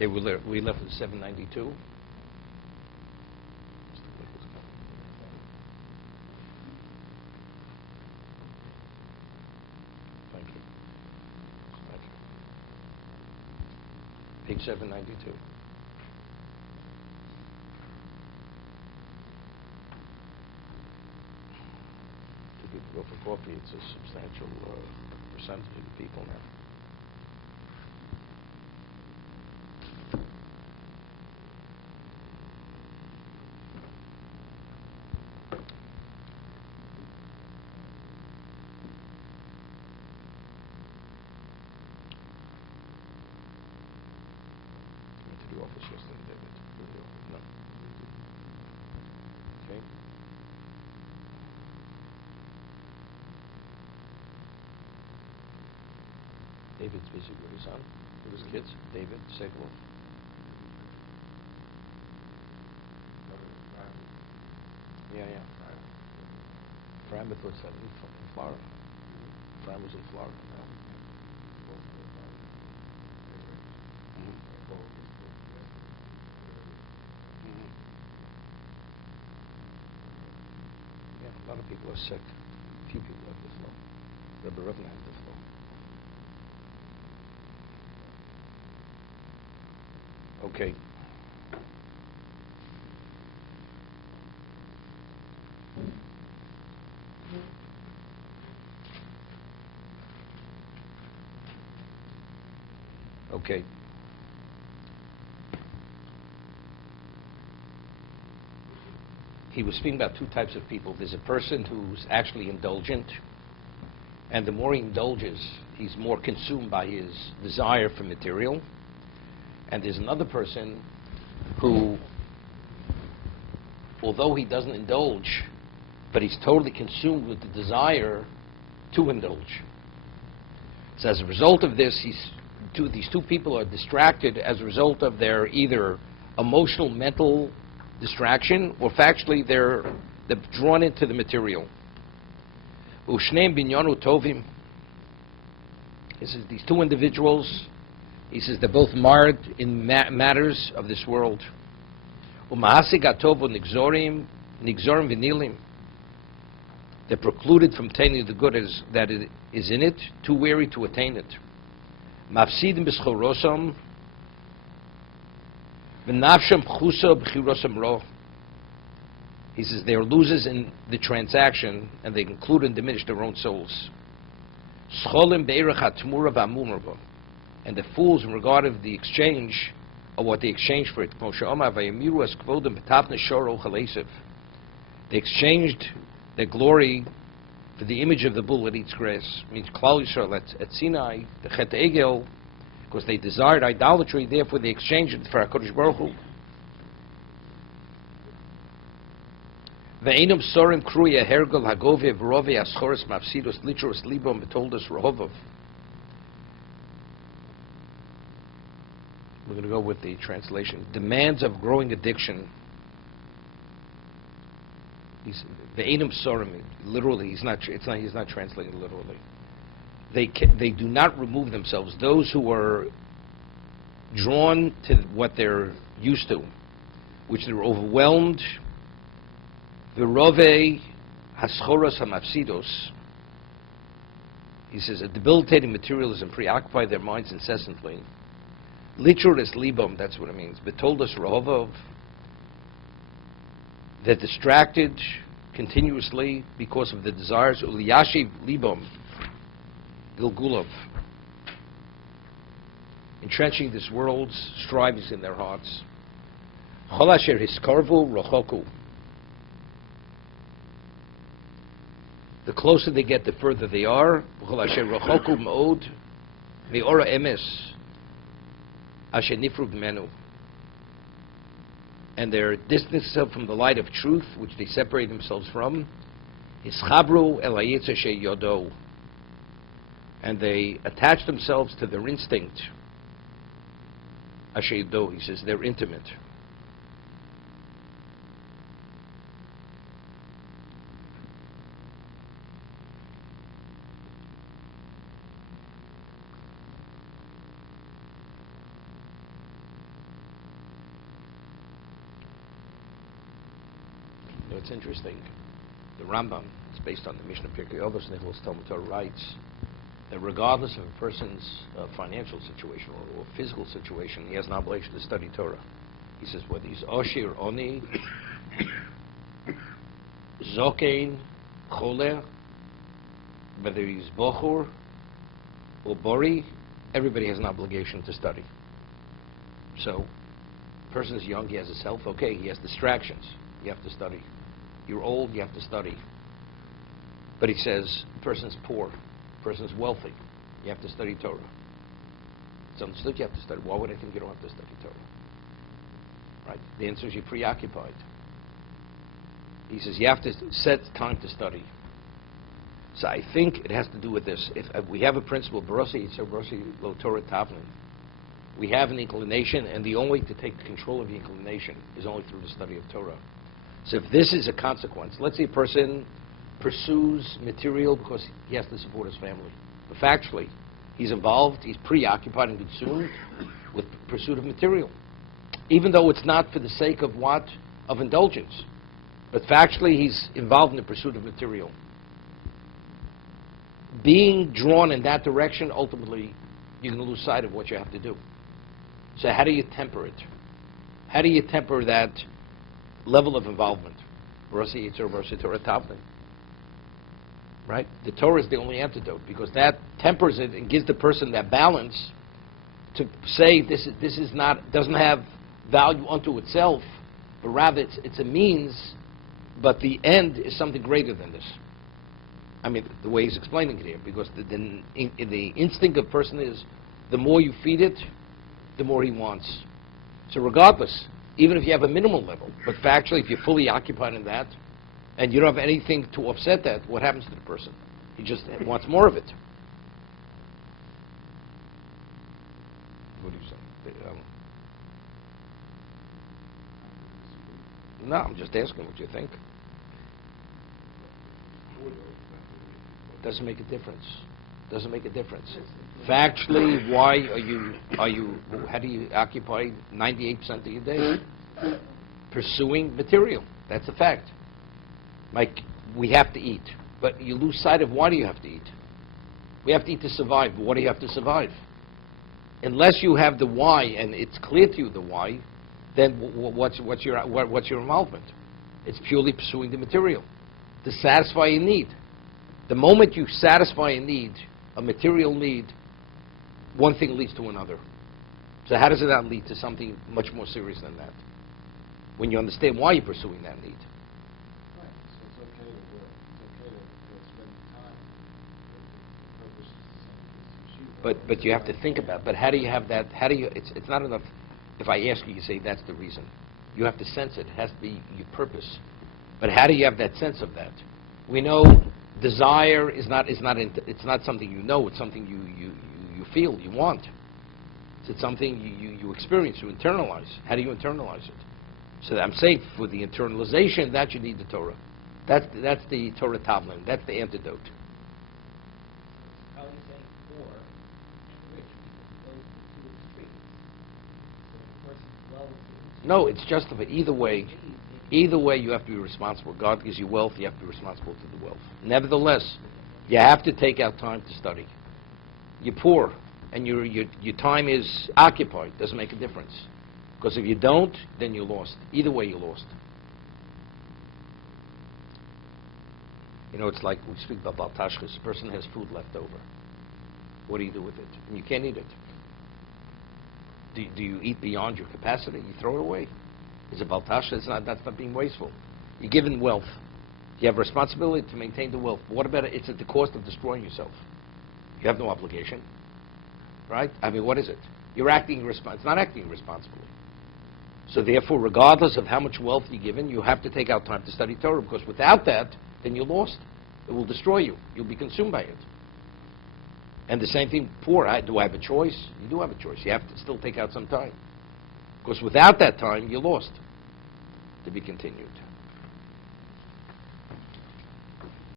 Okay, we left at 792. Thank you. Page 792. Two people go for coffee. It's a substantial percentage of the people now. David's busy with his son, with his kids. David, Segel. Yeah. Fran was in Florida. Fran was in Florida. Yeah, a lot of people are sick. A few people have the flu. Rabbi Rivna has the flu. Okay. Okay. He was speaking about two types of people. There's a person who's actually indulgent, and the more he indulges, he's more consumed by his desire for material. And there's another person who, although he doesn't indulge, but he's totally consumed with the desire to indulge. So as a result of this, these two people are distracted as a result of their either emotional, mental distraction, or factually they're drawn into the material. Ushneim binyanu tovim. He says these two individuals, he says they're both marred in matters of this world. Umahasig atovo nigzorim vinilim. They're precluded from attaining the good that is in it, too weary to attain it. Mafsidim b'schorosam v'nafsham chusa b'chirosam ro. He says they are losers in the transaction, and they conclude and diminish their own souls. Scholim be'erech hatmura v'amumrava. And the fools in regard of the exchange of what they exchange for it. They exchanged their glory for the image of the bull that eats grass. It means Klal Yisrael at Sinai, the Chet Egel, because they desired idolatry, therefore they exchanged it for HaKadosh Baruch Hu. Ve'enum sorim kruya hergel hagove v'rove aschoris mafsidos litros libom betoldos rohovov. We're going to go with the translation. Demands of growing addiction. The enum sorim, literally, he's not translating literally. They do not remove themselves. Those who are drawn to what they're used to, which they're overwhelmed. V'rove haschoros hamafsidos. He says a debilitating materialism preoccupy their minds incessantly. Literis libam, that's what it means. Betoldos rohovov. They're distracted continuously because of the desires. Uliyashiv libam, gilgulov. Entrenching this world's strivings in their hearts. Cholasher hiskarvu rochoku. The closer they get, the further they are. Cholasher rochoku meod meora emes. Asher nifrug menu, and their distance themselves from the light of truth, which they separate themselves from. Ischabru el hayetzer sheyodo, and they attach themselves to their instinct. Asher yodo, he says, they're intimate. You know, it's interesting. The Rambam, it's based on the Mishnah Pirkei Avos, Nicholas Talmud Torah, writes that regardless of a person's financial situation or physical situation, he has an obligation to study Torah. He says whether he's Oshir, Oni, Zokein, Choler, whether he's Bochur or Bori, everybody has an obligation to study. So, a person is young, he has a self, okay, he has distractions, you have to study. You're old, you have to study. But he says, a person's poor, a person's wealthy, you have to study Torah. It's understood you have to study. Why would I think you don't have to study Torah? Right? The answer is you're preoccupied. He says you have to set time to study. So I think it has to do with this. If we have a principle, Barosi Lo Torah Tavlin, we have an inclination, and the only way to take control of the inclination is only through the study of Torah. So if this is a consequence, let's say a person pursues material because he has to support his family. But factually, he's involved, he's preoccupied and consumed with pursuit of material. Even though it's not for the sake of what? Of indulgence. But factually, he's involved in the pursuit of material. Being drawn in that direction, ultimately, you're going to lose sight of what you have to do. So how do you temper it? How do you temper that level of involvement? Right? The Torah is the only antidote, because that tempers it and gives the person that balance to say this is not, doesn't have value unto itself, but rather it's a means, but the end is something greater than this. I mean, the way he's explaining it here, because the instinct of a person is the more you feed it, the more he wants. So regardless, even if you have a minimal level, but factually, if you're fully occupied in that, and you don't have anything to offset that, what happens to the person? He just wants more of it. What do you say? No, I'm just asking what you think. Doesn't make a difference. Doesn't make a difference. Factually, why how do you occupy 98% of your day? Pursuing material. That's a fact. Like, we have to eat, but you lose sight of why do you have to eat? We have to eat to survive, but what do you have to survive? Unless you have the why, and it's clear to you the why, then what's your involvement? It's purely pursuing the material to satisfy a need. The moment you satisfy a need, a material need, one thing leads to another. So how does it not lead to something much more serious than that? When you understand why you're pursuing that need. Right. So it's okay to work. It's okay to spend time. The purpose is the same as you. But you have to think about. But how do you have that? How do you? It's not enough. If I ask you, you say that's the reason. You have to sense it. It has to be your purpose. But how do you have that sense of that? We know desire is not something you know. It's something you feel, you want. It's something you experience, you internalize. How do you internalize it? So I'm saying for the internalization, that you need the Torah. That's the Torah Tavlin. That's the antidote. How are you saying poor and rich people, those two extremes? So the person's wealthy. No, it's justified. Either way, you have to be responsible. God gives you wealth, you have to be responsible to the wealth. Nevertheless, you have to take out time to study. You're poor, and your time is occupied. Doesn't make a difference. Because if you don't, then you're lost. Either way, you're lost. You know, it's like we speak about baltashkas. A person has food left over. What do you do with it? And you can't eat it. Do you eat beyond your capacity? You throw it away. Is it baltashka? That's not being wasteful. You're given wealth. You have a responsibility to maintain the wealth. What about it? It's at the cost of destroying yourself. You have no obligation. Right? I mean, what is it? You're acting it's not acting responsibly. So therefore, regardless of how much wealth you're given, you have to take out time to study Torah, because without that, then you're lost. It will destroy you. You'll be consumed by it. And the same thing, poor. Do I have a choice? You do have a choice. You have to still take out some time. Because without that time, you're lost. To be continued.